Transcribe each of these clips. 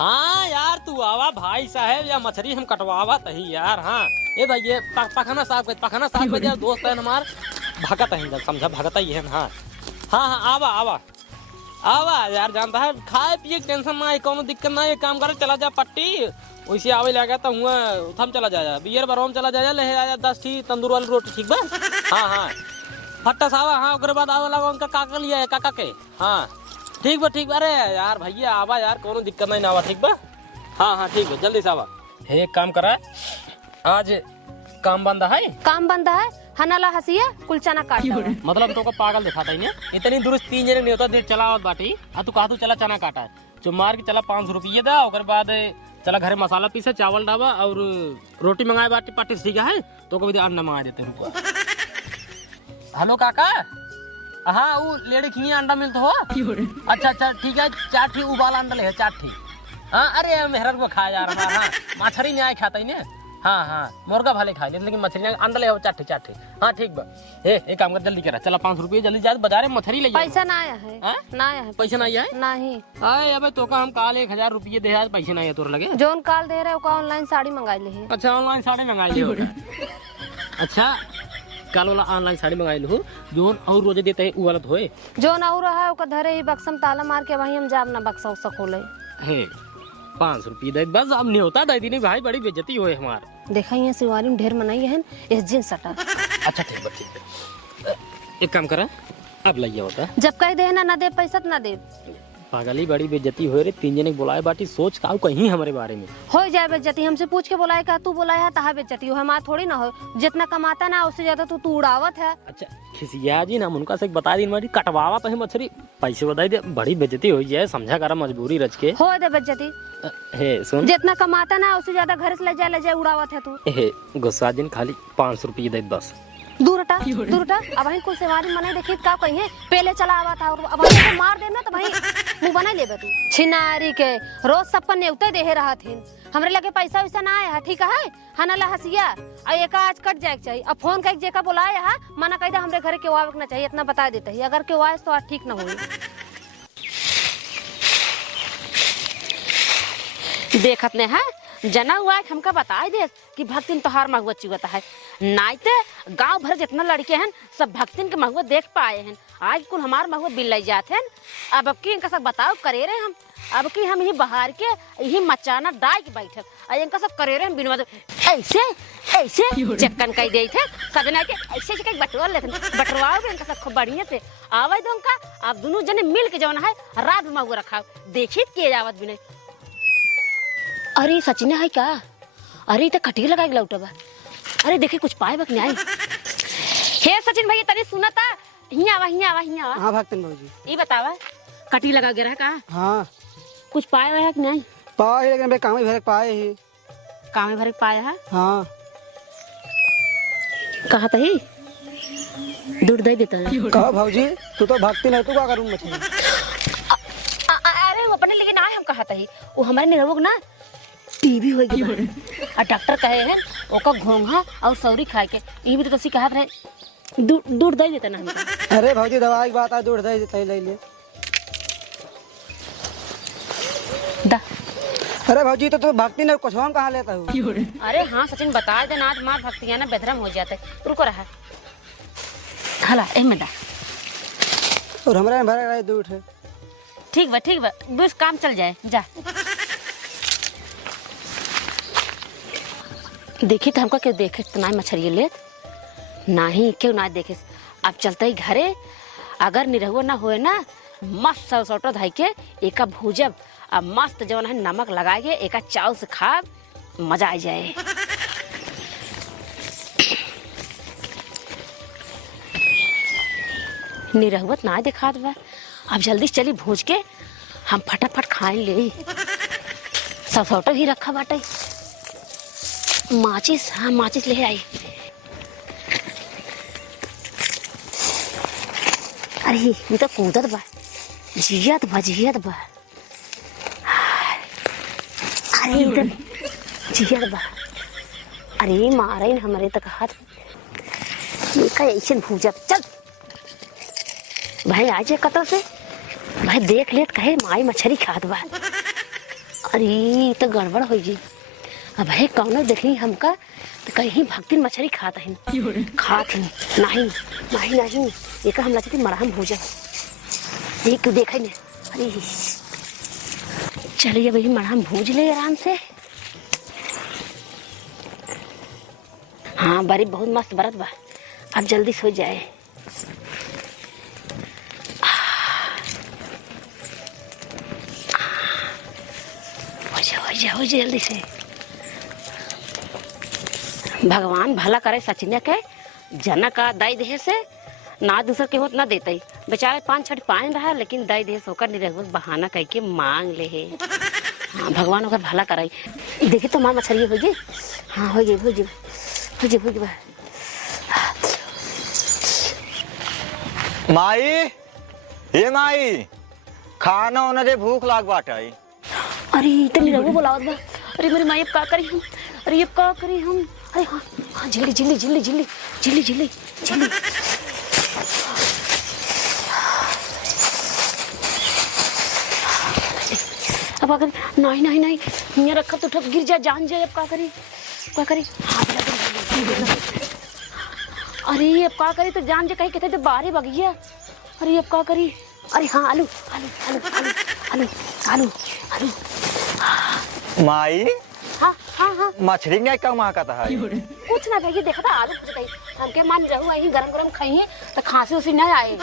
हाँ यार तू आवा भाई साहब या मछली हम कटवावा तही यार। हाँ ए भाई ये पखाना साफ कर यार दोस्त है हमार भगत है समझा भगत ही है। हाँ हाँ हाँ आवा आवा आवा यार जानता है खाए पिए टेंशन ना है कोनो दिक्कत ना है। काम करे चला जा पट्टी वैसे आवे लगा तो हुआ उथम चला जाया बियर बरोम चला जाया ले आया 10 ठी तंदूर वाली रोटी ठीक बा। हाँ हाँ फट्टा सावा। हाँ ओकरे बाद आवे लगा उनका काका लिया है काका के। हाँ ठीक बा अरे यार भैया आवा यार कोनो दिक्कत नहीं ना आवा ठीक बा। हाँ हाँ ठीक है जल्दी से आवा। हे एक काम करा आज काम बंद है। काम बंद है हनाला हसिया कुलचाना काट मतलब तो पागल दिखाता ही नहीं इतनी दूर 3 जने नहीं होता देर चला बाटी आ तू कहा तू चला चना काटा है जो मार के चला 500 रुपये दा ओकर बाद चला घरे मसाला पीसे चावल डाबा और रोटी मंगाए बाटी पाटी ठीक है तो कभी अंडा मंगा देते रुपया। हेलो काका हाँ वो लेडी खिए अंडा मिलता हो। अच्छा अच्छा ठीक है 4 ठी उबाला अंडा ले 4 ठी। हाँ अरे मेहर को खाया जा रहा। हाँ मछली नहीं आए खाता ही हाँ हाँ मुर्गा भाले खा लेकिन मछली अंडा ले 4 ठी। हाँ ठीक बा एक काम कर जल्दी करा चला 500 रुपये जल्दी जा बाजार में मछली ले पैसा ना आया है ना आया है पैसा नहीं आया नहीं। अरे अबे तो का हम काल 1000 रुपये दे आज पैसे नहीं है तोर लगे जोन काल दे रहे हो ऑनलाइन साड़ी मंगाई ले। अच्छा ऑनलाइन साड़ी मंगाई ले। अच्छा कल वाला ऑनलाइन साड़ी मंगाई लू जोन और रोजे देते है वो वाला होए जोन और है ओका धरे ही बक्सम ताला मार के वही हम जाब ना बक्सा उसा खोले है 500 रुपये दे बस अब नहीं होता दादी नहीं भाई बड़ी बेइज्जती होए हमार। देखा ये शिवाली में ढेर मनाई है इस जिन सटा। अच्छा ठीक है एक काम करा अब लइया होता जब कह दे ना दे पैसा ना दे पागली बड़ी बेइज्जती हो रे 3 जने बुलाए बाटी सोच का कहीं हमारे बारे में हो जाए बेइज्जती हमसे पूछ के बुलाए का तू बुलाया है तहा बेइज्जती हो हमारा थोड़ी ना हो जितना कमाता ना उससे ज्यादा तू उड़ावत है। अच्छा खिसिया जी ना उनका से बता दी हमारी कटवावा पे मछली पैसे बताई दे बड़ी बेइज्जती हो जाए समझा करा मजबूरी रच के हो दे बेइज्जती हे सुन जितना कमाता ना उससे ज्यादा घर से ले जाए उड़ावत है तू। हे गुस्सा दिन खाली 500 रुपये दे बस दूर हटा अब वहीं कुल सेवारी मने देखी का कहीं पहले चला आवा था और अब वहीं मार देना तो वहीं मुंह बना लेबे तू छिनारी के रोज सबका नेवते दे रहा थे हमरे लगे पैसा वैसा ना आया है ठीक है हनाला हसिया आ एक आज कट जाए चाहिए अब फोन कर जेका बुलाया है मना कह दे हमरे घरे के आवे ना चाहिए इतना बता देते ही अगर के आए तो आज ठीक ना होई। देखत ने है जना हुआ है हमका बताए दे कि भक्तिन तोहार महुआ चुगता है नाइते गांव भर जितना लड़के हैं सब भक्तिन के महुआ देख पाए हैं आज कुल हमार महुआ बिल्लाई जाते हैं। अब की इनका सब बताओ करे रहे हम अब की हम यही बाहर के यही मचाना डाई के बैठक इनका सब करे रहे बिना ऐसे ऐसे चक्कन कह दे थे सजना के ऐसे बटवा लेते बटवाओ इनका सब खूब बढ़िया से आवे दो उनका आप दोनों जने मिल के जौन है रात में महुआ रखा देखिए किए जावत भी नहीं। अरे सचिन है क्या अरे तो कटिया लगा लौटा बा अरे देखे कुछ पाए बक नहीं आई हे सचिन भैया तनी सुना था हिया आवा हां भक्तन बाबूजी ये बतावा कटी लगा गिरा है का। हां कुछ पाए है कि नहीं पाए लेकिन बे काम ही भर पाए ही काम भर पाया है। हां कहा था ही दूध दे देता है कहा भाऊजी तू तो भक्ति नहीं तू क्या करूं मछली अरे वो अपने लेकिन आए हम कहा था ही वो हमारे निरवक ना टीबी हो गई और डॉक्टर कहे हैं ओका घोंघा और सौरी खाए के ये भी तो तसी कहत रहे दूध दे देता ना हमको। अरे भाऊजी दवाई की बात है दूध दे देता ले ले दा अरे भाऊजी तो भक्ति ने कुछ हम कहाँ लेता हूँ। अरे हाँ सचिन बता दे ना मार भक्ति है ना बेदरम हो जाते रुको रहा हला में दा और हमारे भरा रहा दूध है ठीक बा बस काम चल जाए जा देखी तो हमको क्यों देखे इतना मछली ले नहीं क्यों ना देखे अब चलते ही घरे अगर निरहुआ ना होए ना मस्त सरसोटो धाई के एका भूजब अब मस्त जवन है नमक लगा के एका चाव से खा मजा आ जाए। निरहुआ ना दिखा दे अब जल्दी चली भूज के हम फटाफट खाए ले सरसोटो ही रखा बाटे माचिस हाँ माचिस ले आई। अरे ये तो कूदत बा जियत बा अरे इधर जियत बा अरे मारे न हमारे तक हाथ ये का ऐसे भूजा चल भाई आज कतो से भाई देख लेत कहे माई मछली खात बा अरे तो गड़बड़ हो जी। अब है कौनो देखी हमका तो कहीं भक्तिन मछली खात है खात है नहीं नहीं नहीं ये का हम लगती थी मरहम भूजा ये क्यों देखा नहीं। अरे चलिए भाई मरहम भूज ले आराम से। हाँ बारी बहुत मस्त बरत बा अब जल्दी सो जाए। हो जा जल्दी से। भगवान भला करे सचिन के जना का दाई देह से ना दूसर के होत ना देते बेचारे 5-6 पान रहा लेकिन दाई देह से होकर नहीं रह बहाना कह के मांग ले है। हाँ भगवान होकर भला कराई। देखी तो माँ मछली हो गई। हाँ हो गई माई हे माई खाना होना दे भूख लाग बाटे। अरे इतनी रघु बोलावत बा। अरे मेरी माँ अब का करी हम। अरे अब का करी हम। अरे हाँ हाँ झिल्ली झिल्ली झिल्ली झिल्ली झिल्ली झिल्ली झिल्ली। अब अगर नहीं नहीं नहीं यहाँ रखा तो ठप गिर जा जान जाए। अब का करी अरे अब का करी तो जान जा कहीं कहते तो बाहर बग गया। अरे अब का करी। अरे हाँ आलू आलू आलू आलू आलू आलू आलू। माई हाँ हाँ हाँ मछली नहीं कम आकता है कुछ ना भैया देखा था आलू पूछता ही हमके मान रहू आई गरम गरम खाई तो खांसी उसी नहीं आए।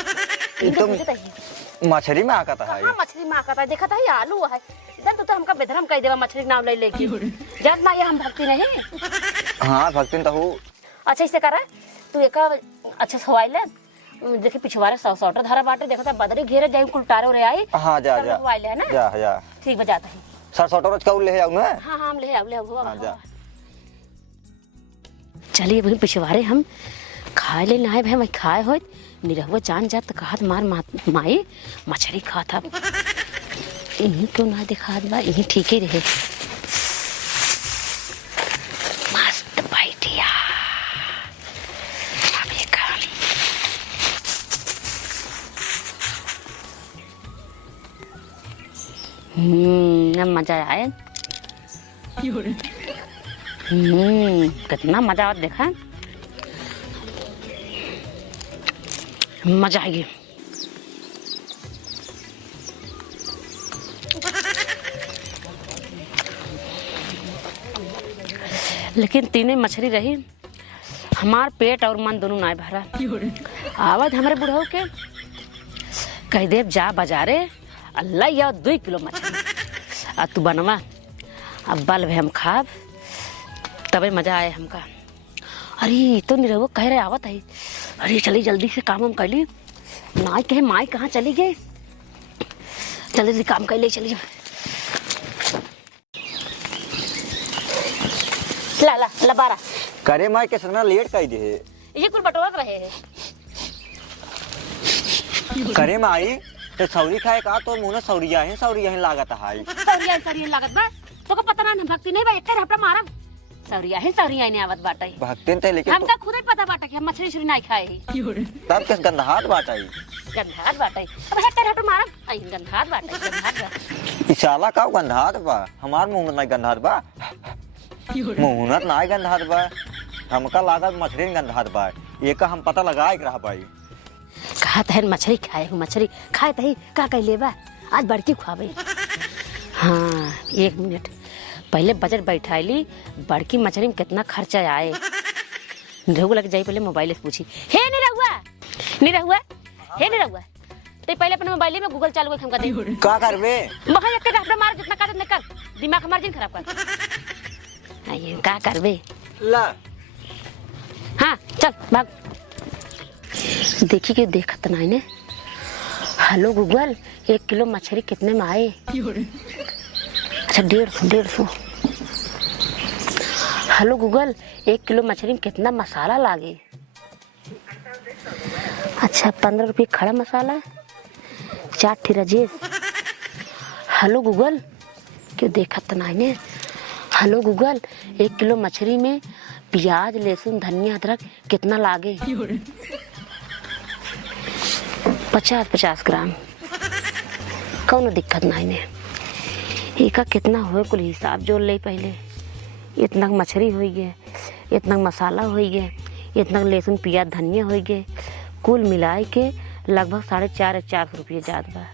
तुम मछली में आकता है। हाँ मछली में आकता है देखा था ये आलू है जब तो हमका बेधरम कह देवा मछली नाम ले लेके जब ना ये हम भक्ति नहीं। हाँ भक्ति तो हूँ। अच्छा इससे करा तू एक अच्छा सवाई ले देखे पिछवारे 100 धारा बाटे देखा था बदरी घेरे जाए कुलटारे रे आई। हाँ जा जा ले है ना जा ठीक बजाता है 60 रोज कौन ले आऊं ना। हाँ हाँ हम ले आओ हाँ, जा। चलिए भाई पिछवारे हम खाए ले नहाए भाई मैं खाए हो निरहुआ जान जा तो कहा मार माई मछली खा था इन्हीं क्यों ना दिखा बा इन्हीं ठीक ही रहे। मस्त बैठिया मजा आए। कितना मजा आवत देखा मजा आएगी। लेकिन तीनों मछली रही हमार पेट और मन दोनों ना भरा। आवाज हमारे बुढ़ऊ के कह दे जा बाजारे अल्लाह या 2 किलो मछली आ तू बनवा अब बल हम खाब तबे मजा आए हमका। अरे तो नहीं रहो कह रहे आवत है। अरे चली जल्दी से काम हम कर ली ना कहे माई कहाँ चली गए जल्दी से काम कर ले चली ला ला ला 12 करे माई के सना लेट कर दे ये कुल बटोरत रहे हैं। करे माई तो सौरी खाए का तो मुंह सौरिया है लागत है सौरिया लागत बा तो को पता ना भक्ति नहीं बा एक हफ्ता मारब सौरिया ने आवत बाटे भक्ति ते लेकिन हमका खुद ही पता बाटे कि हम मछली छुरी नहीं खाए तब किस गंधात बाटे अब हेक्टर हट मारब आई गंधात बाटे इशाला का गंधात बा हमार मुंह में गंधात बा मुंह ना गंधात बा हमका लागत मछली गंधात बा ये का हम पता लगाए रहा भाई कहा तहन मछली खाए तही का कह लेबा आज बड़की खुआबे। हाँ 1 मिनट पहले बजट बैठाली बड़की मछली में कितना खर्चा आए रघु लग जाई पहले मोबाइल से पूछी हे नहीं रहुआ तो पहले अपने मोबाइल में गूगल चालू हमका दे का करबे मखा एक हफ्ता मार जितना कर न कर दिमाग हमार जिन खराब कर आइए का करबे ला। हाँ चल भाग देखी के देखत नहीं ने। हेलो गूगल 1 किलो मछली कितने में आए। अच्छा 150। हेलो गूगल 1 किलो मछली में कितना मसाला लागे। अच्छा 15 रुपये खड़ा मसाला 4 ठी रजेश। हेलो गूगल क्यों देखत नहीं ने। हेलो गूगल 1 किलो मछली में प्याज लहसुन धनिया अदरक कितना लागे। 50 ग्राम कौनो दिक्कत नहीं ने। एका कितना हो कुल हिसाब जोड़ ले पहले। इतना मछली हो गए, इतना मसाला हो गए, इतना लहसुन प्याज धनिया हो गए, कुल मिलाए के लगभग 450 रुपये जात बा।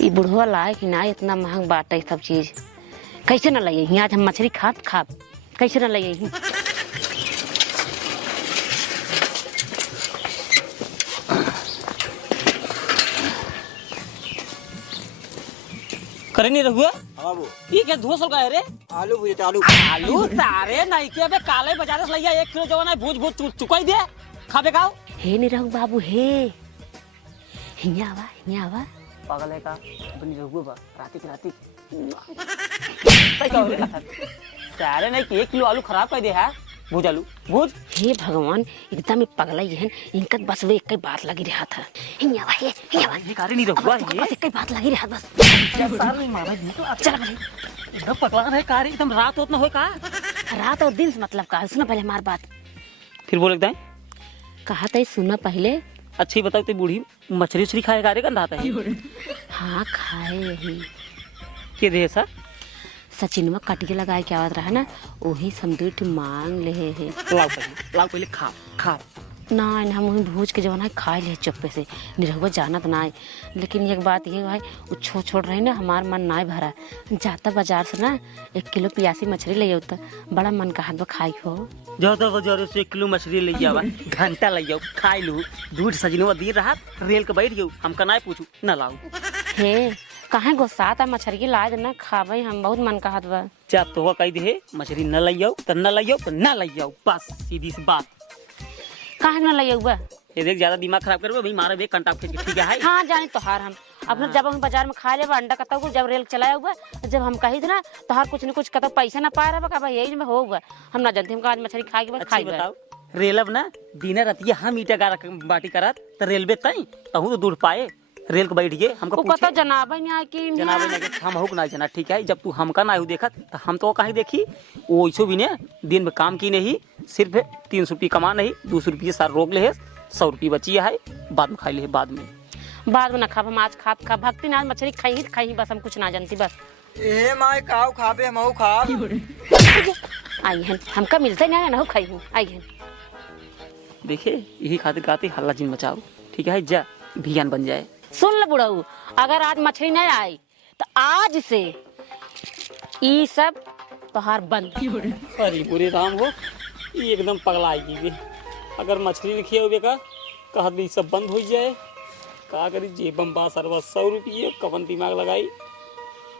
ये बुढ़वा लाए कि ना इतना महंग बाटे सब चीज। कैसे न लगे आज हम मछली खाब कैसे न लगे। करे नहीं रहुआ बाबू ये क्या धुआं सल का है रे? आलू भुजे आलू आलू तारे नहीं के बे काले बाजार से लिया 1 किलो जवाना भूज भूज चुकाई दे खाबे खाओ। हे नहीं रहू बाबू हे हिया आवा पागल है का बनी रहुआ बा राती सही कहो रे सारे नहीं कि 1 किलो आलू खराब कर दे है भूज आलू भूज। हे भगवान एकदम पगला है इनका बस वे एक बात लगी रहा था। हिया आवा ये कारे नहीं रहुआ ये बस एक बात लगी रहा बस। सार नहीं मारा जी तो चल भाई एकदम पगला है कारे एकदम रात होत ना होय का रात और दिन से मतलब का सुना पहले हमारी बात। फिर बोल एकदम कहा था सुना पहले। अच्छी बताओ तो बूढ़ी मछली उछली खाए कारे गंदा आता है। हाँ खाए यही के दे सर सचिनवा कटिया लगाए के आवत रहा ना वही समझ मांग ले है। लाओ पहले खा ना हम वही भूज के जवाना खाए ले चुप्पे से निरहुआ जाना तो ना है। लेकिन एक बात ये भाई वो छोड़ रही ना हमार मन ना भरा जाता बाजार से ना 1 किलो प्यासी मछली ले होता बड़ा मन का हाथ खाई हो। ज्यादा बाजार से 1 किलो मछली ले जावा घंटा ले जाओ खाई लू दूध सजनवा दी रहा रेल के बैठ जाओ हमका ना पूछू ना लाओ। हे कहाँ गुस्साता मछली लाए ना खावे हम बहुत मन का हाथ बा। जा तो कह दे मछली न ले जाओ तो न ले जाओ तो ना ले जाओ बस सीधी सी बात। कहाँ ना लगे हुआ ये देख ज्यादा दिमाग खराब करबे भाई मारे बे कंटा खींच के ठीक है। हाँ जाने तो हार हम अपना जब हम बाजार में खा लेबा अंडा कता जब रेल चलाया हुआ जब हम कही थे ना तो हर कुछ न कुछ कता पैसा ना पा रहा भाई यही में हो हुआ हम ना जानते हम आज मछली खा के बस खाई बताओ रेलब ना दिन रात हम ईटा गारा बाटी करत तो रेलवे तई तहु तो दूर पाए रेल के बैठ गए हमको पता जनाबे नहीं कि जनाबे नहीं हम हुक ना जना ठीक है। जब तू हमका ना देखत तो हम तो कहीं देखी वो ऐसो भी ने दिन में काम की नहीं सिर्फ 300 रुपये कमा नहीं 200 रुपये सार रोक ले 100 रुपये बची है बाद में खाई ले बाद में ना खा हम आज खा भक्ति ना मछली खाई बस हम कुछ ना जानती बस। ए माय काऊ खाबे हमहु खाब आई हैं हमका मिलते नहीं ना खाई हूँ आई हैं। देखिए यही खातिर खाते हल्ला जिन मचाओ ठीक है जा भियान बन जाए। सुन ल बुढ़ऊ अगर आज मछली नहीं आई तो आज से ये सब तोहार बंद। अरे बुरे राम हो ये एकदम पगलाएगी अगर मछली नहीं खिया का कहा भी सब बंद हो जाए का करी जेबम बा सरवा 100 रुपये कवन दिमाग लगाई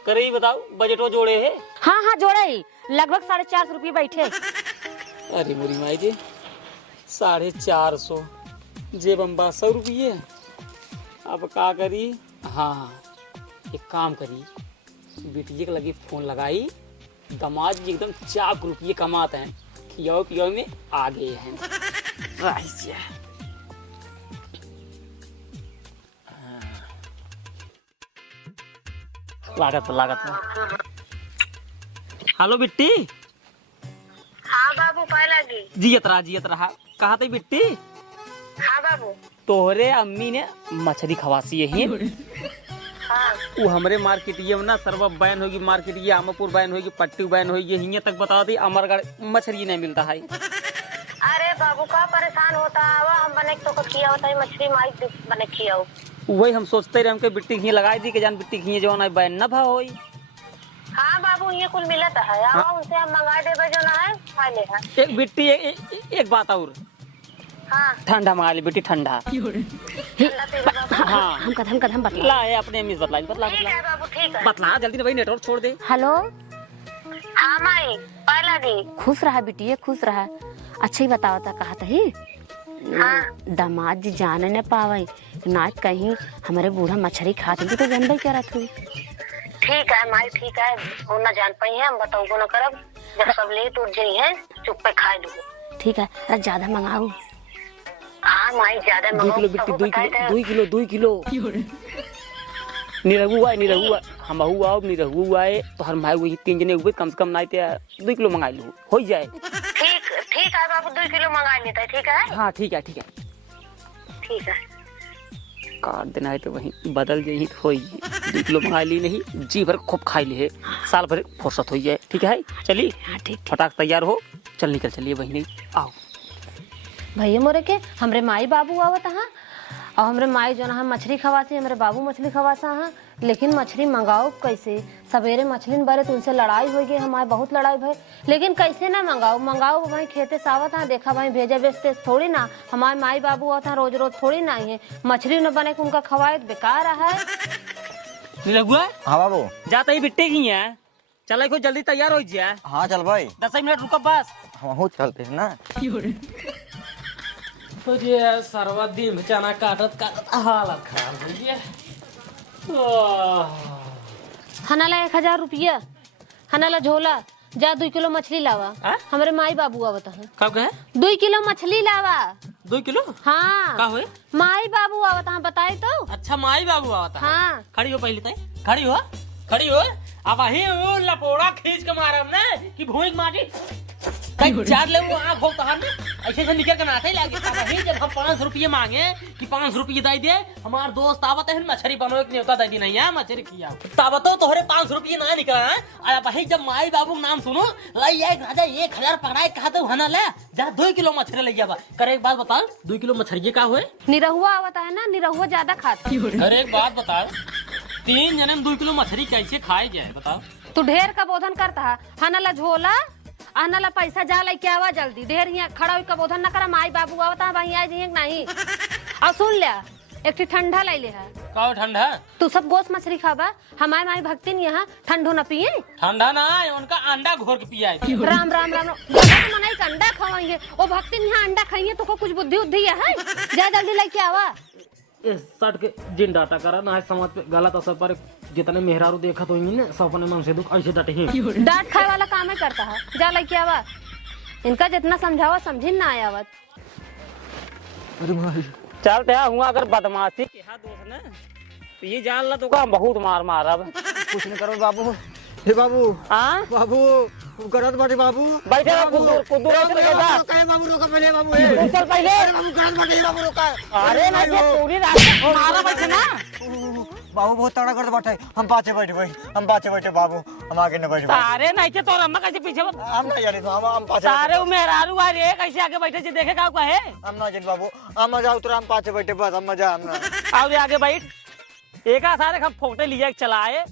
करे ही बताओ बजटो जोड़े है। हाँ जोड़े लगभग 450 रुपये बैठे। अरे मुरी माई जी 450 जेबम बा 100 रुपये अब का करी। हाँ एक काम करी बिटिया के लगी फोन लगाई दामाद जी एकदम 4 रुपये कमाते हैं खियाओ पियाओ में आगे हैं। लागत हेलो बिट्टी। हाँ बाबू पाए लगी जियत रहा कहा थे बिट्टी। हाँ बाबू तोहरे अम्मी ने मछली खवासी है हाँ वो हमरे मार्केट ये ना सर्व बैन होगी मार्केट ये आमापुर बैन होगी पट्टी बैन होगी हिंगे तक बता दी अमरगढ़ मछली नहीं मिलता है। अरे बाबू का परेशान होता है हम बने तो किया होता है मछली माई बने किया हो वही हम सोचते रहे हमके बिट्टी घी लगाई दी के जान बिट्टी घी जो ना बैन ना भा होई। हाँ बाबू ये कुल मिलत है हाँ? उनसे हम मंगा देवे जो ना है खा ले है। एक बिट्टी एक बात और हाँ ठंडा मंगा ली बेटी ठंडा। हाँ हम बतला ला है अपने अम्मी बतला ठीक है बाबू ठीक है बतला जल्दी ना भाई नेटवर्क छोड़ दे। हेलो हाँ माई पाए लगी खुश रहा बिटिया खुश रहा। अच्छा ही बताओ था कहा था हाँ दामाद जी जाने न पावे ना कहीं हमारे बूढ़ा मछली खाते तो जानबे क्या तू। ठीक है माई ठीक है वो न जान पाई है हम बताओ न करब जब सब ले टूट जाई है चुप पे खा दो। ठीक है अरे ज्यादा मंगाओ। हाँ माई ज्यादा 2 किलो बिट्टी 2 किलो निरहुआ हम आओ निरहुआ है तो हर माई वही 3 जने हुए कम से कम नहीं 2 किलो मंगा लो हो जाए। ठीक है बाबू 2 किलो मंगा लेता है ठीक है। हाँ ठीक है ठीक है काट देना है तो वहीं बदल जाही तो होई 2 किलो मंगा ली नहीं जी भर खूब खाई ले है साल भर फुर्सत हो जाए ठीक है चली ठीक फटाक तैयार हो चल निकल चलिए वही नहीं आओ भैया मोरे के हमरे माई बाबू आवत हाँ और हमरे माई जो ना मछली खवासी हमरे बाबू मछली खवासा हाँ लेकिन मछली मंगाओ कैसे सवेरे मछली बारे तो उनसे लड़ाई हो गई हमारे बहुत लड़ाई भई लेकिन कैसे ना मंगाओ भाई खेते सावत हाँ देखा भाई भेजा बेचते थोड़ी ना हमारे माई बाबू आवत हाँ रोज रोज थोड़ी ना है मछली न बने के उनका खवाए बेकार है निरहुआ हाँ बाबू जाता ही बिट्टे की है चल को जल्दी तैयार हो जाए हाँ चल भाई 10 मिनट रुको बस हम चलते हैं ना। तो ये सरवा दिन चना काटत हालत खराब हो गया। हनाला 1000 रुपया हनाला झोला जा 2 किलो मछली लावा हमरे माई बाबू आवत है कब कहे 2 किलो मछली लावा 2 किलो हाँ का हुए माई बाबू आवत हाँ बताए तो अच्छा माई बाबू आता है हाँ खड़ी हो पहले तय खड़ी हो अब वही वो लपोड़ा खींच के मारम ना कि भूख माटी कहीं चार ले वो आँख हो तहां ऐसे से निकल के नाते ही लागे वही जब हम 500 रुपये मांगे कि 500 रुपये दे दे हमार दोस्त आवत है मछली बनो एक न्योता दे दी नहीं है मछली किया ताबतो तोहरे 500 रुपये ना निकला है आ वही जब माई बाबू नाम सुनो लाई एक राजा 1000 पकड़ाए कहा तो हना ले जा 2 किलो मछली ले जावा करे एक बात बता 2 किलो मछली का हुए निरहुआ आवत है ना निरहुआ ज्यादा खाता अरे एक बात बता 3 जने में 2 किलो मछली कैसे खाए जाए बताओ तू ढेर का बोधन करता है हनाला झोला आनाला पैसा जा लाई क्या आवा जल्दी ढेर यहाँ खड़ा हुई का बोधन न करा माई बाबू आवता भाई आज नहीं और सुन लिया एक ठी ठंडा लाई ले है का ठंडा तू सब गोश्त मछली खाबा हमारे माई भक्ति यहाँ ठंडो न पिए ठंडा ना है उनका अंडा घोर के पिया है राम राम राम मनाई का अंडा खवाएंगे वो भक्ति यहाँ अंडा खाइए तो को कुछ बुद्धि उद्धि है जा जल्दी लाई के आवा सट के जिन डाटा करा ना समाज पे गलत असर पर जितने मेहरारू देखा तो ना सब अपने मन से दुख ऐसे डटे हैं डांट खाए वाला काम ही करता है जा लेके आवा इनका जितना समझावा समझी ना आयावत चलते हुआ अगर बदमाशी के दोस्त ने तो ये जान ला तो का बहुत मार मारब कुछ नहीं करो बाबू हे बाबू हाँ बाबू गलत बाटे बाबू बैठे कुदूर कहे बाबू रोका पहले बाबू हे चल पहले अरे बाबू गलत बाटे बाबू रोका अरे नहीं ये पूरी रात मारा बैठे ना बाबू बहुत तगड़ा कर बैठे हम पाछे बैठे भाई हम पाछे बैठे बाबू हम आगे न बैठे सारे नहीं के तोर अम्मा कैसे पीछे हम ना जाने तो हम पाछे सारे मेहरारू आ रे कैसे आगे बैठे जे देखे का है हम ना जाने बाबू हम मजा उतरा हम पाछे बैठे बस हम मजा हम ना आओ आगे बैठ एक सारे हम फोटो लिए चलाए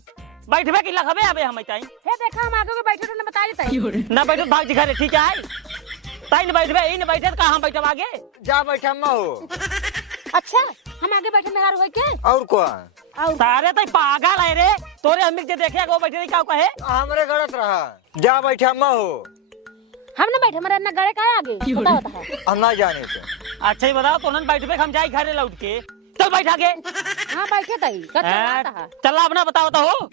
बैठबे कि लखबे आबे हम ताई हे देखा हम आगे बैठे तो न बता देता ना बैठो भाग घर ठीक है ताई न बैठबे ई न बैठे का हम बैठब आगे जा बैठे हम हो अच्छा हम आगे बैठे मेहरार होई के और कौन सारे तो पागल है रे तोरे अम्मी के देखे को बैठे क्या कहे हमरे गलत रहा जा बैठे हम हो हम न बैठे हमारे न गड़े का आगे पता होता है हम ना जाने से अच्छा ही बताओ तो न बैठबे हम जाई घरे लौट के चल बैठ आगे हां बैठे तई चल अपना बताओ तो हो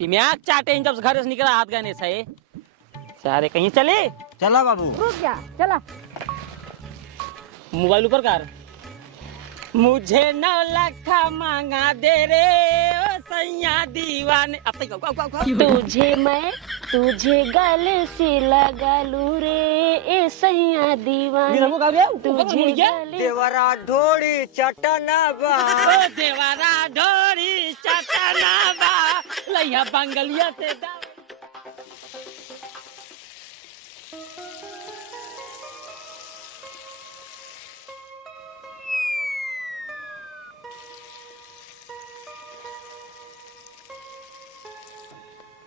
दिमाग चाटे जब घर से निकला हाथ गए से सारे कहीं चले चला बाबू रुक जा चला मोबाइल ऊपर कर मुझे 9 लाख मांगा दे रे ओ सैया दीवाने अब तक तुझे मैं तुझे गले से लगा लू रे ए सैया दीवाने तुझे देवरा ढोड़ी चटना बा ओ देवरा ढोड़ी चटना बा लइया बंगलिया से दा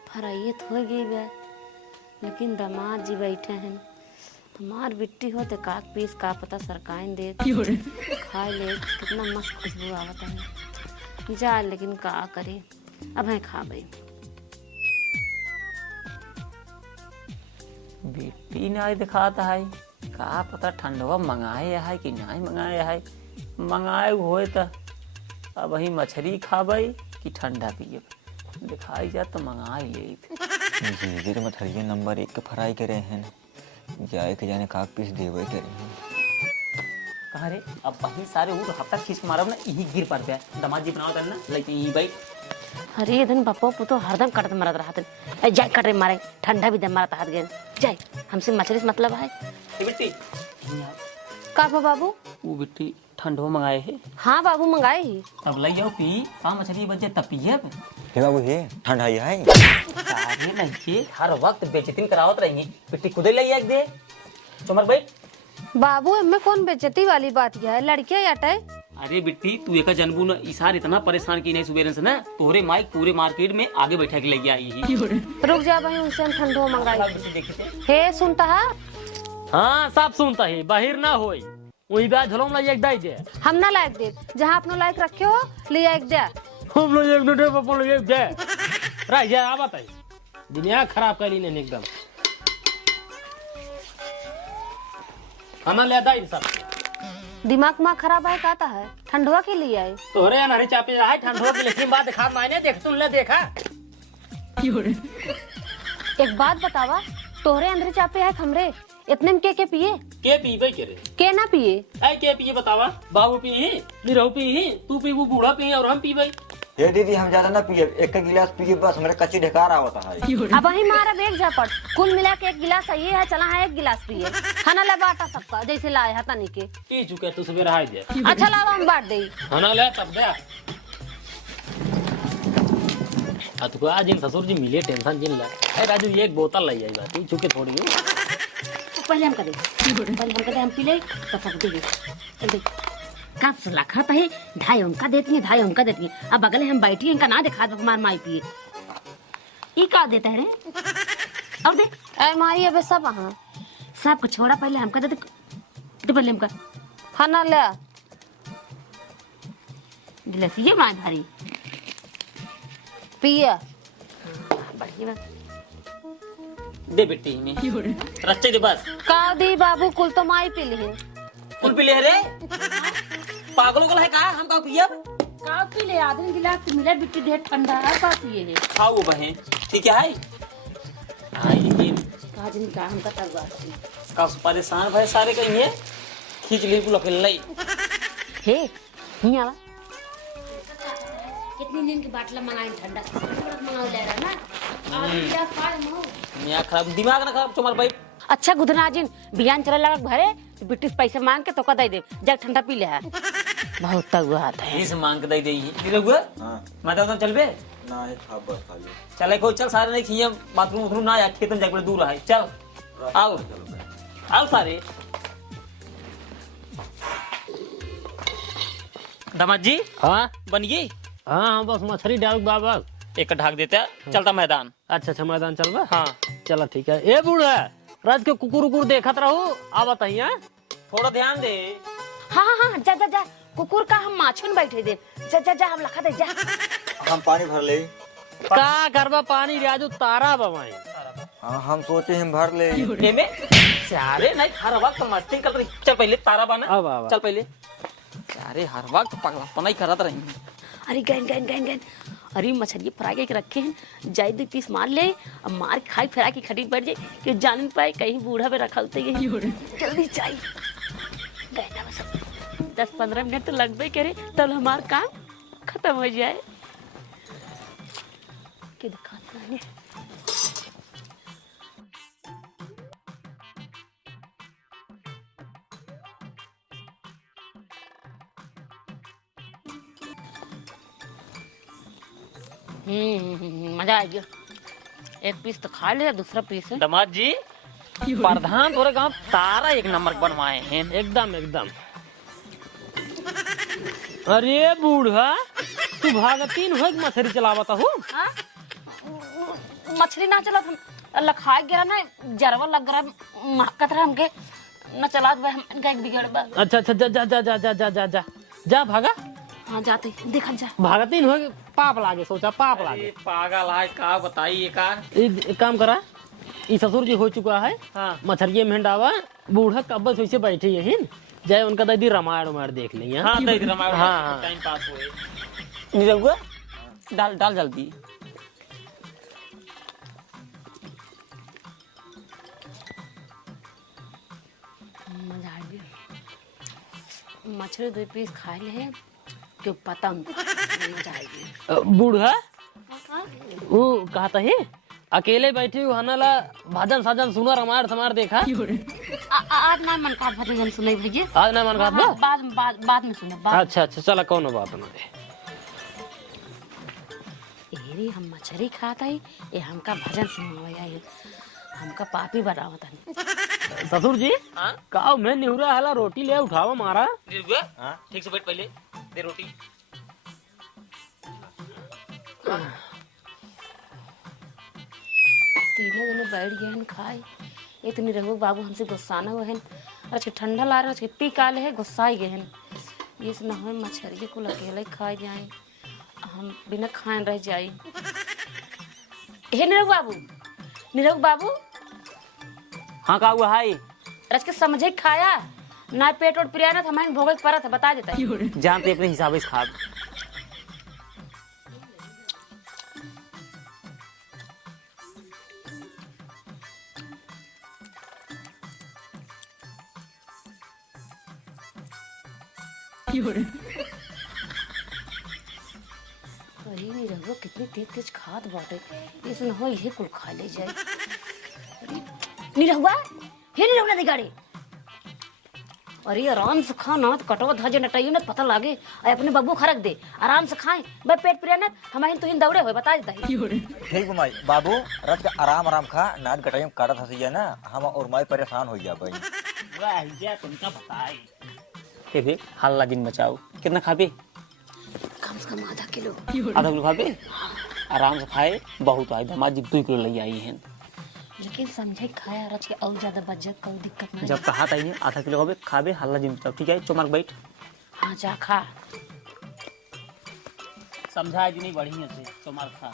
फराइयत हो गई बे लेकिन दामाद जी बैठे हैं हमार बिट्टी हो तो काक पीस का पता सरकाइन दे खा ले कितना मस्त खुशबू आवता है जा लेकिन का करे अब है खा भाई बिट्टी नहीं दिखाता है का पता ठंडवा मंगाए है कि नहीं मंगाए है मंगाए हुए तो अब ही मछली खाबे कि ठंडा पिए दिखाई जा तो मंगा ही ले जी मछली नंबर 1 के फ्राई करे हैं जाए के जाने काक पीस देवे करे कहा रे अब वही सारे वो हफ्ता खींच के मारब ना यही गिर पड़ गया दामाद जी बनाओ करना लाइक यही भाई अरे दिन बापो पुतो हरदम कटत मरत रहत जाय कटे मारे ठंडा भी दम मारत हाथ गए जाय हमसे मछली से मतलब है बिट्टी का बाबू वो बिट्टी ठंडो मंगाए है। हाँ बाबू मंगाए ही। अब लई जाओ पी, पा मछली बच जाए तब पिए। हे बाबू हे ठंडा है सारे लड़के हर वक्त बेइज्जती करावत रहेंगी। पिट्टी खुदे लई एक दे। चुमर बैठ। बाबू इनमें कौन बेइज्जती वाली बात क्या है, लड़कियां याटे। अरे बिट्टी तू एक जनबू न इसार इतना परेशान की नहीं सुबेरन से ना, तोहरे माइक पूरे मार्केट में आगे बैठा के लगी आई ही। रुक जा भाई, उनसे हम ठंडो मंगाई। हे सुनता है? हाँ सब सुनता है, बाहर ना होई वही बात झलोम ला एक दाई दे। हम ना लायक दे, जहाँ अपनो लायक रखे हो लिया एक दे। हम लोग एक मिनट में अपन लोग एक दे रह जा। आ बताई दुनिया खराब करी ने एकदम। हमें ले दाई सब दिमाग माँ खराब है, कहता है ठंडवा के लिए आए। तोहरे अनहरी चापे रहा है ठंडो के लिए बात दिखा मायने देख सुन ले देखा। एक बात बतावा, तोहरे अंदर चापे है हमरे, इतने में के पिए? के पीबे के रे? के ना पिए? है के पिए बतावा? बाबू पी ही, निरहु पी ही, तू पी, वो बूढ़ा पी और हम पीबे। हे दीदी हम ज्यादा ना पिए, एक गिलास पिए बस, मेरे कच्ची ढकार आवता है। अब वही मारा बेग झापट, कुल मिला के एक गिलास सही है, चला है एक गिलास पिए। खाना ले बाटा सबका जैसे लाए है तनी के। पी चुके तू सवेरे हाय दे। अच्छा लावा हम बांट दे। खाना ले तब दे। अतको आज इन ससुर जी मिले टेंशन जिन ला। ए राजू एक बोतल ले आई बात, चुके थोड़ी हो। पहले हम करे हम पी ले तो सब दे दे। कब से लखत है, ढाई उनका देती है, ढाई उनका देती है। अब अगले हम बैठी इनका ना दिखा दो हमार माई पिए। ई का देता है रे? और देख ए माई अबे सब हाँ सब को छोड़ा, पहले हमका दे दे, पहले हमका खाना ले। गिलास ये माई भारी पिए बढ़िया बात। दे बेटी में रच्चे दे बस। का दी बाबू, कुल तो माई पी ली। कुल पी ले रे, पागलों को है का हम का पिए। का पी ले आधे गिलास मिले बिट्टी ढेर ठंडा है, का पिए है? खाओ बहन ठीक है। आई लेकिन का दिन का हमका तगवा का परेशान भाई सारे कहीं है, खींच ली पुल अकेले लाई। हे नहीं आवा। कितनी दिन की बाटला मंगाई ठंडा मंगाओ ले रहा ना। और क्या फाड़ मो मैं खराब दिमाग ना खराब चुमर भाई। अच्छा गुदनाजिन बियान चला लगा घरे तो बिट्टी से पैसे मांग के तो का दे दे, जग ठंडा पी ले है। बहुत तगवा आता है। इस मांग के दे दी है हुआ। हां मैं तो चल बे ना है खा बस खाली। चले को चल सारे नहीं खिए बाथरूम उथरूम ना या खेत में जाके दूर है। चल आओ आओ सारे। दामाद जी हाँ बन गई। हाँ बस मछली डाल बाबा एक ढाक देते हैं, चलता मैदान। अच्छा मैदान चल बा। हाँ चलो ठीक है। ए बूढ़ा राज के कुकुर उकुर देखत रहो, आ बताइए। थोड़ा ध्यान दे। हाँ हाँ हाँ जा जा जा, कुकुर का हम माछुन बैठे दे। जा जा जा हम लखा दे जा। हम पानी भर ले। का करबा पानी राजू तारा बवाई। हाँ हम सोचे हम भर ले। में सारे नहीं हर वक्त मस्ती कर रही। चल पहले तारा बना। अब आवा। चल पहले सारे हर वक्त पगलापनाई करत रही। अरे गैन गैन गैन गैन, अरे मछली फ्राई के रखे हैं, जाए 2 पीस मार ले, अब मार खाई फ्राई की खड़ी बैठ जाए कि जान नहीं पाए कहीं बूढ़ा में रखा होते है। जल्दी चाहिए गए ना बस 10-15 मिनट तो लगबे करे तब हमार काम खत्म हो जाए। के दिखाता है मजा आ गया। एक पीस तो खा लिया, दूसरा पीस है। दामाद जी प्रधान तोरे गांव तारा एक नंबर बनवाए हैं। एकदम एकदम। अरे बूढ़ा तू भागतीन हो मछली चलावत हो। हाँ? मछली ना चला लखा गिरा ना, जरवा लग रहा महकत रहा हमके न चला हम एक बिगड़ बा। अच्छा जा जा जा जा जा जा जा जा भागा। हाँ जाते देखा जा। भागतीन हो पाप लागे, सोचा पाप लागे। पागल है का बताइए का। एक काम करा, ई ससुर जी हो चुका है। हाँ। मछरिये में डावा बूढ़ा कब्बस वैसे बैठे यहीं जाए उनका दादी रामायण उमायण देख लिया। हाँ दे रामायण। हाँ। टाइम पास हुए निरहुआ डाल डाल जल्दी। मजा आ गया। मछली 2 पीस खा ले क्यों पता मजा आ गया। बूढ़ा वो कहता है अकेले बैठी हु हनला भजन साजन सुना रामायण समार देखा। आज ना मन का भजन सुनाई भैया। आज ना मन का हाँ, बाद में सुना बाद। अच्छा अच्छा चला कौन बात ना एरी हम मछली खाता ही ये हमका भजन सुनाया है हमका पापी बनावत है। ससुर जी काऊ मैं निहुरा हला रोटी ले उठावा मारा ठीक से बैठ पहले दे रोटी। तीनों जने बैठ गए हैं खाए इतनी रघु बाबू हमसे गुस्साना हुए हैं और ठंडा ला रहा है पी काले है गुस्सा गए हैं ये से न हो मछली को अकेले ही खाए जाए हम बिना खाए रह जाए। हे निरघु बाबू हाँ का हुआ है रच के समझे खाया ना पेट और प्रिया ना हमारे भोगे पड़ा था बता देता है। जानते अपने हिसाब से खा। अरे निरघु कितनी तेज तेज खात बाटे इसमें हो ये कुल खा ले जाए। निरहुआ हे निरहुआ दे गाड़ी अरे आराम से खा ना तो कटवा धजे नटाइयो ना पता लागे अपने बब्बू खरक दे आराम से खाए भाई पेट प्रिया ना हमारे तुहिन दौड़े हो बता देता है। ठीक माई बाबू रच के आराम आराम खा नाद गटाइयों काटत हंसी ना हम और माई परेशान हो जा भाई। तुमका बताए देख हल्ला दिन बचाओ कितना खाबे कम से कम आधा किलो खाबे आराम से खाए बहुत आई दमाद जी 2 किलो ले आई हैं लेकिन समझे खाया रच के और ज्यादा बचत कोई दिक्कत नहीं। जब कहा था ये आधा किलो खाबे खाबे हल्ला दिन बचाओ ठीक है चुमार बैठ। हाँ जा खा समझा जी नहीं बढ़िया से चुमार खा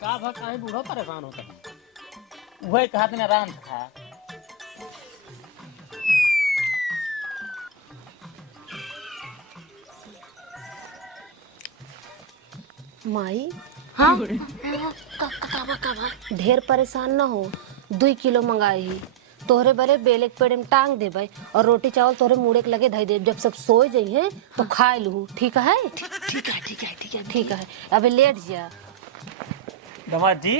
का भा काहे बूढ़ा परेशान होता है वही कहा था आराम से खा। माई हाँ ढेर परेशान न हो 2 किलो मंगाई ही तोहरे बरे बेले के पेड़ में टांग देबे और रोटी चावल तोहरे मुड़े के लगे धई दे जब सब सोए जाइए तो खाए लू ठीक है। ठीक है अबे लेट जा। दमाद जी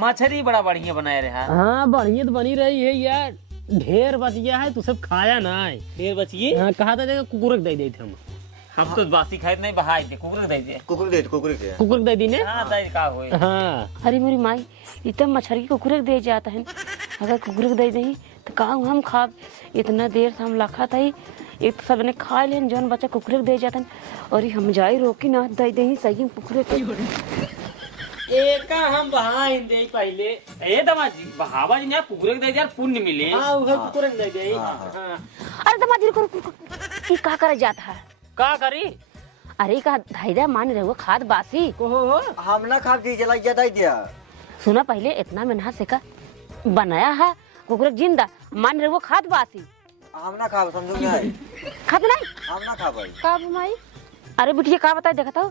मछली बड़ा बढ़िया बनाए रहा। हाँ बढ़िया तो बनी रही है यार ढेर बच गया है तू सब खाया ना है ढेर बचिए। हाँ कहा था देखा कुकुर दे दी थे हम तो बासी खाए नहीं बहाई दे कुकुर दे दे कुकुर दे दी ने हां दे का होए। हाँ अरे मेरी माई इतना मछली कुकुरे दे जाता है अगर कुकुरे दे दही तो कहा हम खा इतना देर से हम लखा था एक तो सबने खा लेन जौन बच्चा कुकुरे दे जाता है और हम जाई रोकी ना दे दही सही कुकुरे के एक हम बहाई दे पहले ए दमाद जी बहावा जी ने कुकुर दे यार पुण्य मिले। हाँ उधर कुकुर दे दे अरे दमादी को ये का करे जाता है का करी अरे का धैर्य मान रहे हो खाद बासी हम ना खा के चला जाता दिया सुना पहले इतना मेहनत से का बनाया है कुकुर जिंदा मान रहे वो खाद बासी हम ना खा समझो क्या है खाद नहीं हम ना खा भाई का माई अरे बिटिया का बताए देखा था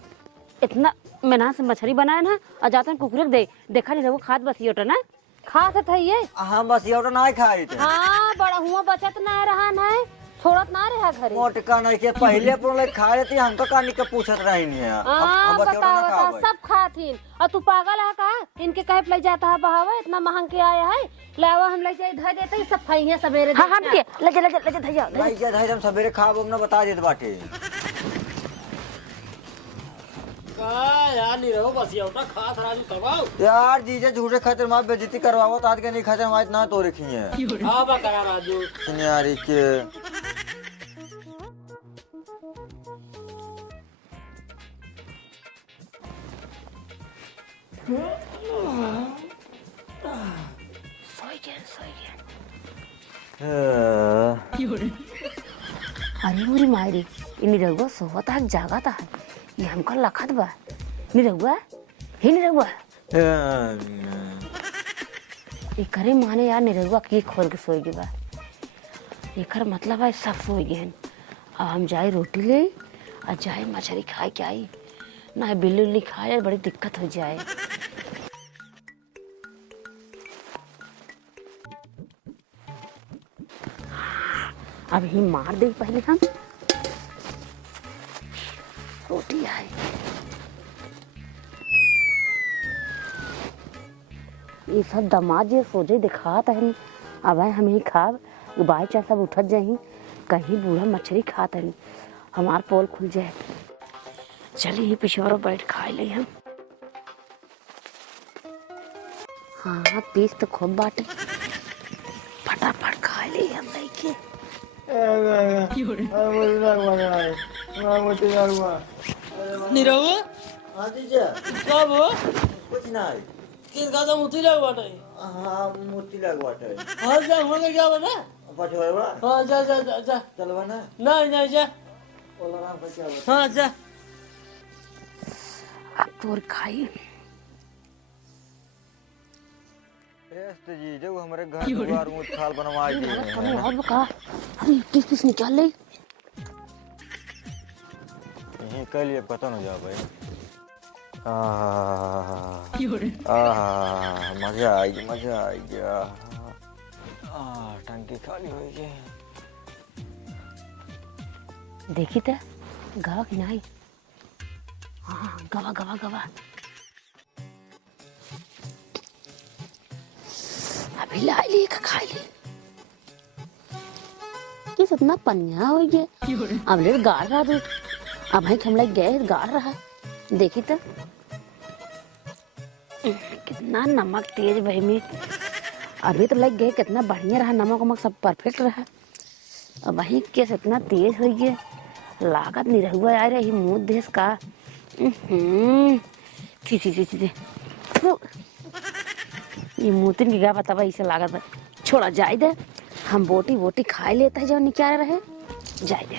इतना मेहनत से मछली बनाया ना और जाता कुकुर दे देखा नहीं रहे वो खाद बासी होता ना खा सकता है ये हम बस ये तो ना खाए थे। हाँ बड़ा हुआ बचत ना रहा ना छोड़त ना रहा घरे मोटका नहीं के पहले अपन लोग खा लेते हम तो कहानी के पूछत रही नहीं है हाँ बता सब खातीन और तू पागल है का इनके कहे ले जाता है बहावा इतना महंग के आया है लावा हम ले जाए धर देते सब खाइए सवेरे। हाँ हाँ ले जा धैया नहीं जा धैर्य हम सवेरे खा हम ना बता देत बाटे यार नहीं रहो बस ये उठा खा राजू करवाओ यार जीजे झूठे खातिर मां बेइज्जती करवावत आज के नहीं खातिर मां इतना तो रखी है। हाँ बा करा राजू यार के अरे मोरी मायरी इन रहुआ सोहता है जागता है ये हमका लखत बा निरहुआ हे निरहुआ करे माने यार निरहुआ की खोल के सोई गई बा एकर मतलब है सब सोई गए हैं अब हम जाए रोटी ले और जाए मछली खाए के आई ना बिल्ली उल्ली खाए बड़ी दिक्कत हो जाए। अब ही मार दे पहले हम रोटी आई ये सब दामाद जी सोचे दिखाता है अब हम ही खाब बाई चाह सब उठत जाही कहीं बूढ़ा मछली खात हई हमार पोल खुल जाए। चलिए पिछवाड़ो बैठ खाए ले हम। हाँ पीस तो खूब बाटे फटाफट खा ले हम लेके। नीरव हाँ जीजा कब हो कुछ नहीं। किस का मुती लग बाटे। हाँ मूर्ति लगवाटे हाँ जा होने क्या बना। पछुआ हाँ जा जा जा जा चलवा ना नहीं नहीं जा बोला बचा हाँ जा। अब तोर खाई जी जो हमारे घर द्वार में थाल बनवाए दिए और बका अरे किस किस निकाल ले यही कल ये पता न जा भाई। मजा आ गया टंकी खाली हो गई। देखी तो गवा कि नहीं। हाँ गवा गवा गवा अभी ला ली खा ली किस इतना पनिया हो गया। अब ले गाड़ रहा दूध अब भाई हम लोग गए गाड़ रहा देखी तो कितना नमक तेज भाई में अभी तो लग गए कितना बढ़िया रहा नमक वमक सब परफेक्ट रहा। अब वही केस इतना तेज हो गया लागत नहीं रहुआ आ रही मुँह देश का ची ची ची ची ये मुतिन की क्या पता इसे लागत है छोड़ा जाए दे हम बोटी बोटी खाए लेते हैं जो निकाल रहे जाए दे।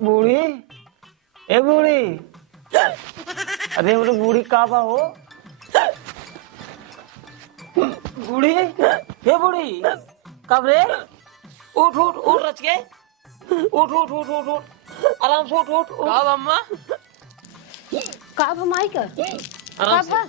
बूढ़ी ए बूढ़ी अरे बोले बूढ़ी काबा हो बूढ़ी हे बूढ़ी कब रे उठ उठ उठ रच के उठ उठ उठ उठ उठ आराम से उठ उठ कब अम्मा काब हम आई कर आराम से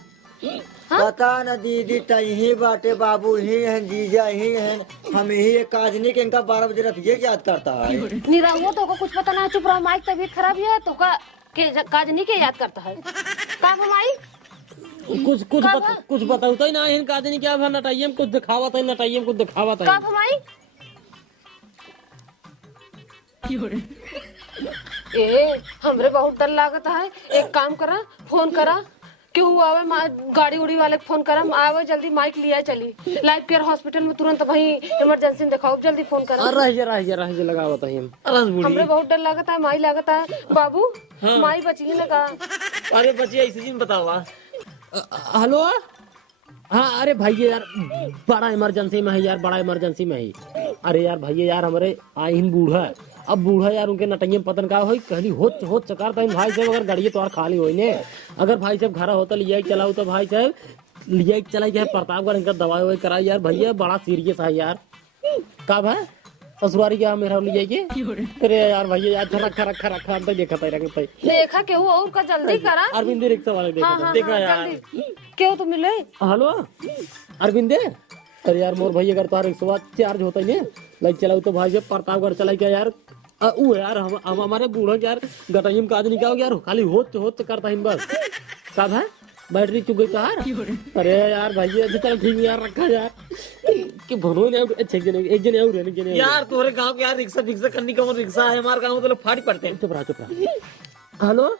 पता न दीदी तही बाटे बाबू ही हैं जीजा ही हैं हम ही एक काजनी के इनका 12 बजे रतिये याद करता है। निराहुआ तो को कुछ पता ना चुप रहो माइक तबीयत खराब है तो का के काजनी के याद करता है काब हम आई कुछ बताओ तो ना इनका आदमी क्या भर नटाइए में कुछ दिखावा था नटाइए में कुछ दिखावा था। काब हम आई ए हमरे बहुत डर लागत है एक काम करा फोन करा क्यों आवे गाड़ी उड़ी वाले को फोन करम आवे जल्दी माइक लिया चली लाइफ केयर हॉस्पिटल में तुरंत वही इमरजेंसी में दिखाओ जल्दी फोन करा। रह जा लगावा था हम अरस बूढ़ी हमरे बहुत डर लागत है माई लागत है बाबू माई बची ना का अरे बचिया इसी दिन बतावा हेलो हाँ अरे भैया यार बड़ा इमरजेंसी में है यार बड़ा इमरजेंसी में है। अरे यार भैया यार हमारे आइन बूढ़ा अब बूढ़ा यार उनके नटैया पतन का हो कहली हो चकार था भाई साहब अगर गाड़ी तो खाली हो ने अगर भाई साहब घर होता लिया चलाओ तो भाई साहब लिया चलाई जाए प्रतापगढ़ इनका दवाई ववाई कराई यार भैया बड़ा सीरियस है यार कब है ससुरारी क्या मेरा ले जाइए। अरे यार भैया यार रखा रखा रखा हम तो देखा क्यों और का जल्दी करा अरविंद रिक्शा वाले देखा यार क्यों तो मिले हेलो अरविंदे अरे यार मोर भैया अगर तार रिक्शा चार्ज होता है लाइक चलाओ तो भाई साहब प्रतापगढ़ चलाई क्या यार वो यार हम हमारे बूढ़ो यार गटाइम का आदमी क्या हो यार खाली होत करता है बस कब है बैटरी चुक गई कार। अरे यार भाई चल ठीक यार रखा यार कि भनो ने एक जने और रहने के यार तोरे गांव के यार रिक्शा रिक्शा करनी का रिक्शा है हमारे गांव में तो लोग फाड़ी पड़ते हैं। चुप रहा हेलो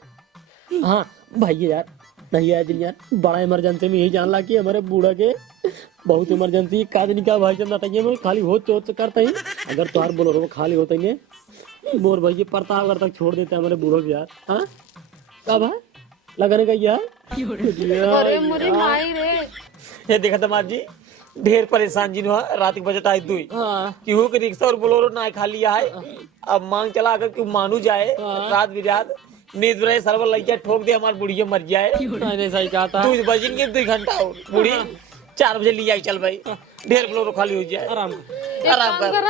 हाँ भैया यार नहीं आया दिन यार बड़ा इमरजेंसी में यही जान ला कि हमारे बूढ़ा के बहुत इमरजेंसी काजनी का भाई चंदा टाइम में खाली हो करते हैं अगर तुहार बोलो खाली होते हैं मोर भैया प्रतापगढ़ तक छोड़ देते हैं हमारे बूढ़ों को यार। हाँ कब है लगाने का यार अरे मुरी माई रे ये देखा दामाद जी ढेर परेशान जी हुआ रात के बजट आई दुई केहू के रिक्शा और बोलोरो ना खा लिया है। अब मांग चला अगर क्यों मानू जाए रात बिरात नींद रहे सरवर लग जाए ठोक दे हमारी बुढ़िया मर जाए। नहीं सही कहा था। 2 बजे के 2 घंटा हो बुढ़ी 4 बजे लिया चल भाई ढेर बोलोरो खाली हो जाए। आराम आराम कर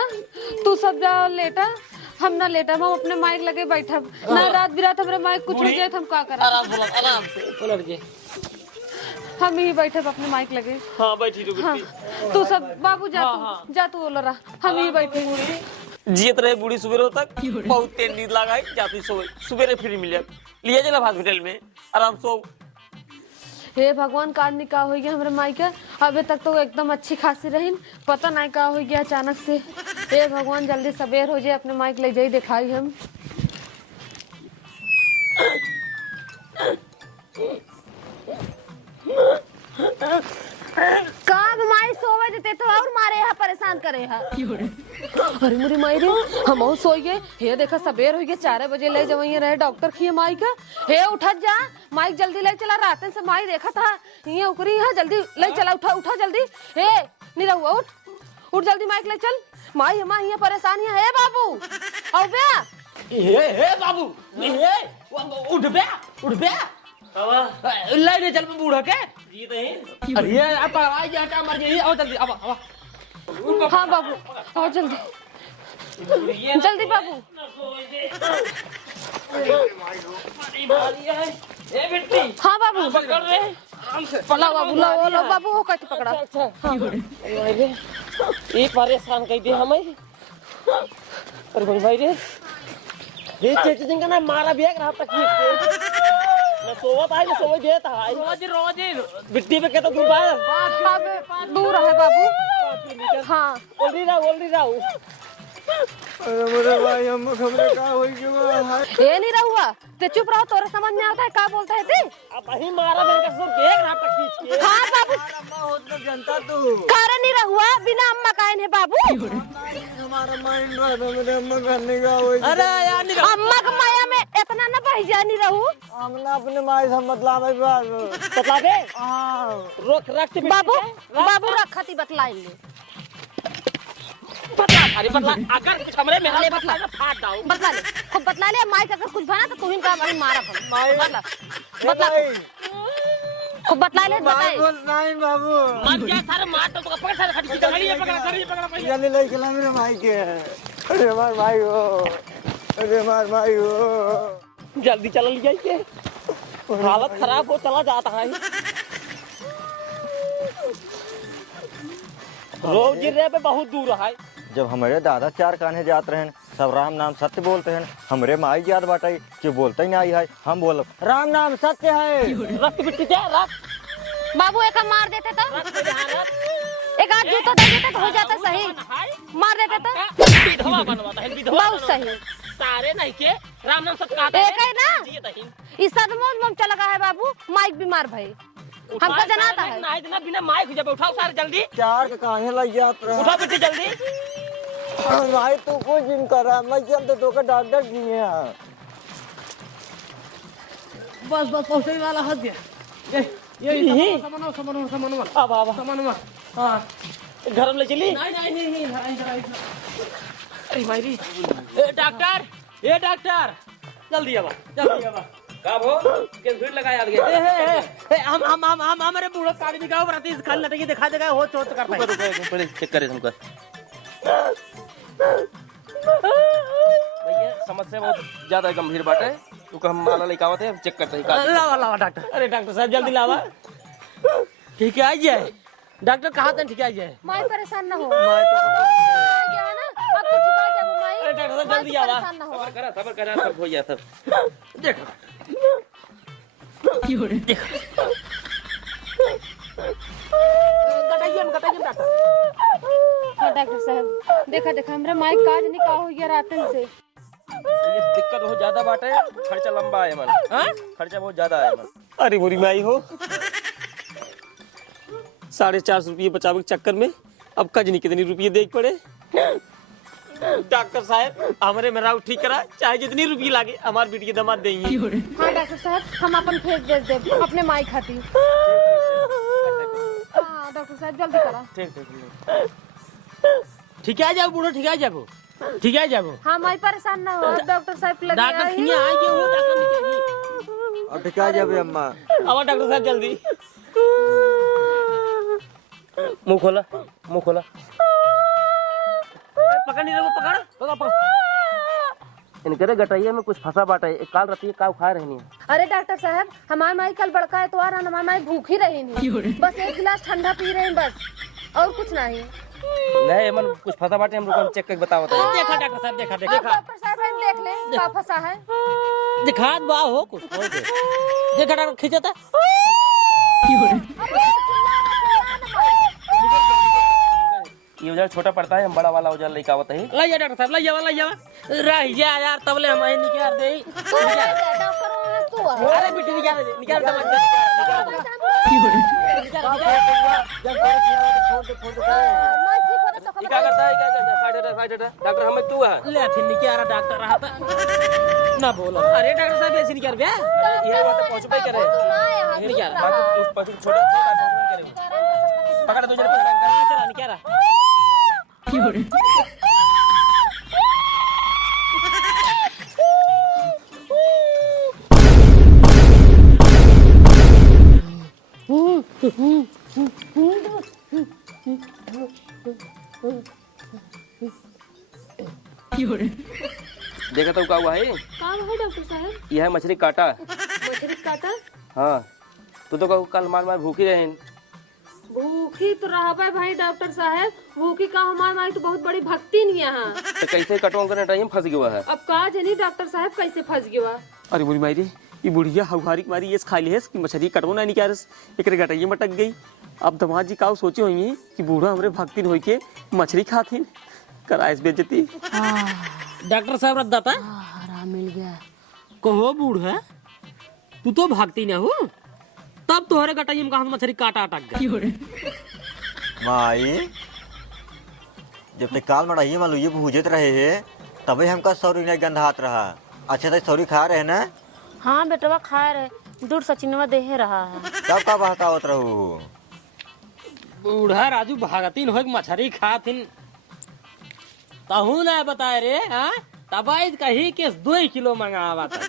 तू सब जा लेटा हम ना लेटा हम अपने माइक लगे बैठा ना रात बिरात हमरे माइक कुछ हो जाए तो हम का करा। आराम से पलट के हम ही बैठे अपने माइक लगे। हाँ बैठी रुक हाँ तू सब बाबू जा तू जा तू बोल रहा हम ही बैठे। जियत रहे बूढ़ी सुबेरों तक बहुत तेज नींद लगाई जाती सो सुबेरे फ्री मिल जाए लिया चला हॉस्पिटल में आराम सो। हे भगवान कार नहीं का हो गया हमारे माई का अभी तक तो एकदम अच्छी खासी रही पता नहीं का हो गया अचानक से। हे भगवान जल्दी सवेर हो जाए अपने माइक ले जाई दिखाई हम। काब माई सोवे देते तो और मारे है परेशान करे है। अरे मुरी माई रे हम और सोई गए हे देखा सवेर हो गए 4 बजे ले जावइए रहे डॉक्टर खिए माई का। हे उठत जा माइक जल्दी ले चला रात से माई देखा था ये उकरी है जल्दी ले चला उठा उठा जल्दी। हे नहीं रहुआ उठ जल्दी माइक ले चल माई हमारी यहाँ परेशानी है। हे बाबू आओ बे हे बाबू उठ बे ले चल बूढ़ा के अरे ये आप आवाज हटा मर गई। आओ जल्दी अब हाँ बाबू आओ जल्दी जल्दी बाबू। हाँ बाबू ला बाबू लो बाबू हो कैसे पकड़ा। ये परेशान कर दे हमें। अरे भाई रे ये चेची जिनका ना मारा भी रहा तक मैं सोवत आई सोवे देता है रोज बिट्टी पे कहता दूर है बाबू। हाँ ओल्डी राव अरे मेरे भाई हम खबरे का होई के बा ये नहीं रहुआ ते चुप रहो तोरे समझ में आता है का बोलता है ते। अब वही मारा मैंने का सब देख रहा था खींच के। हाँ बाबू अम्मा होत न जनता तू कारण नहीं रहुआ बिना अम्मा कायन है बाबू। हमारा माइंड रहा मेरे अम्मा करने का होई। अरे यार नहीं अम्मा का माया में इतना न बह जा नहीं रहू। हमने अपने माई से मतलब है बता दे हां रोक रख के बाबू बाबू रखती बतलाएंगे बता अरे बता अगर कुछ हमरे में हाले बता फाड़ दाऊ बतला ले खूब बतला ले माइक अगर कुछ बना तो तू ही का मारा बतला बतला खूब बतला ले बताए नहीं बाबू मत जा सारे मार तो पकड़ सारे खड़ी पकड़ पहले जल्दी ले चला मेरे माई के। अरे मार भाई हो अरे मार भाई हो जल्दी चला ले जाइए हालत खराब हो चला जाता है। रोज गिर पे बहुत दूर है। जब हमारे दादा 4 कान्हे जात रहे सब राम नाम सत्य बोलते हैं हमरे माई याद बाटाई कि बोलते ही नहीं है हम बोल राम नाम सत्य है। रख बिट्टी दे रख बाबू एक मार देते तो एक आध जूता दे देते तो हो जाता सही मार देते तो विधवा बनवाता है विधवा बहुत सही सारे नहीं के राम नाम सत्य कहते एक है ना इस सदमोज में चला गया है बाबू माइक बीमार भाई हमको जनाता है ना इतना बिना माइक जब उठाओ सारे जल्दी 4 कान्हे लग जात रहा उठाओ बिट्टी जल्दी। भाई तू कोई जिन कर रहा मैं चलते तो का डॉक्टर जी है बस पहुंचने वाला हद ये सामान अब हाँ घर में ले चली नहीं अरे मायरी ए डॉक्टर जल्दी आवा कब हो के भीड़ लगाया गया हम हमारे बूढ़ो कागजी का बराती खाली लटकी दिखा देगा हो चोट कर पाए पहले चेक करे तुमको भैया समस्या बहुत ज्यादा गंभीर बात है तो हम माला लेके आवते हैं चेक करते हैं लावा डॉक्टर। अरे डॉक्टर साहब जल्दी लावा ठीक है जाए डॉक्टर कहा था ठीक है जाए माई परेशान ना हो माई तो गया ना अब तो ठीक है जब माई अरे डॉक्टर साहब जल्दी आवा सबर करा सब हो गया सब देखो हाँ डॉक्टर साहब देखा हमरा माई काज नहीं का हो गया रातन से। ये दिक्कत बहुत ज्यादा बात है खर्चा लंबा है मन खर्चा बहुत ज्यादा है मन। अरे बुरी माई हो 450 रुपये बचावे के चक्कर में अब कजनी कितनी रुपये दे पड़े। डॉक्टर साहब हमारे मेरा ठीक करा चाहे जितनी रुपये लागे हमारे बेटी के दामाद देंगे। हाँ डॉक्टर साहब हम अपन फेस भेज दे अपने माई खाती। हाँ साहब जल्दी करा। ठीक ठीक आ जाओ बूढ़ो, ठीक आ जाओ, ठीक आ जाओ। हाँ माई परेशान ना हो, डॉक्टर साहब लगे डॉक्टर आई। खिया आ गए हो, डॉक्टर निकली। अब ठिका जाबे अम्मा। आओ डॉक्टर साहब जल्दी। मुंह खोला, मुंह खोला। पकड़ नहीं रहो, पकड़ पकड़ पकड़। इनके गटैया में कुछ फंसा बाटा है, काल रतिया काव खा रहनी है। अरे डॉक्टर साहब, हमारी माई कल बड़का एतवार है, हमारी माई भूखी रही नहीं, बस 1 गिलास ठंडा पी रहे हैं बस, और कुछ नहीं। नहीं मन कुछ फंसा बाटे, हम लोग चेक करके बताओ। देखा डॉक्टर साहब, देखा आप देखा डॉक्टर साहब हम देख ले क्या फंसा है। दिखा बा हो कुछ हो गए। देखा डॉक्टर खींचता ये औजार छोटा पड़ता है, हम बड़ा वाला औजार लेके आवत है। लइया डॉक्टर साहब, लइया रह जा यार, तबले हम ही निकाल दे। अरे बेटी निकाल दे, निकाल दे, क्या करता है, क्या करता है? फाइट डॉक्टर हमें तू है। ले फिर निकाल डॉक्टर रहा था ना बोलो। अरे डॉक्टर साहब ऐसे निकाल बे, ये बात पहुंच पे करे। ये निकाल छोटा पकड़ दो जरा, चला निकाल। देखा तो क्या हुआ है? डॉक्टर साहब यह है मछली काटा। मछली काटा। हाँ तू तो कहू कल मार भूखी रहे। भूखी तो रहा भाई डॉक्टर साहब, भूखी का हमारी माई तो बहुत बड़ी भक्ति नहीं है। तो कैसे कटवा करने टाइम फंस गया है। अब का जनी डॉक्टर साहब कैसे फंस गया। अरे बुरी मारी, ये बुढ़िया हौहारी मारी ये खा ली है कि मछली कटवा नहीं क्या एक गटाइए मटक गई। अब दमाद जी का सोचे हुई कि बूढ़ा हमरे भक्ति हो के मछली खाती कराइस बेचती। डॉक्टर साहब रद्दाता आराम मिल गया। कहो बूढ़ा, तू तो भागती ना हो, तब तोहरे गटाई में कहा मछली काटा अटक गया। माई जब तक काल मड़ाइए मालूम भूजत रहे है, तभी हमका सौरी नहीं गंधात रहा। अच्छा तो सौरी खा रहे ना? हाँ बेटवा खा रहे, दूर सचिनवा देहे रहा है। तब का बहकावत रहू? बूढ़ा राजू भागतीन हो मछली खातिन, तहू ना बताए रे। हाँ तब कही के 2 किलो मंगावा था।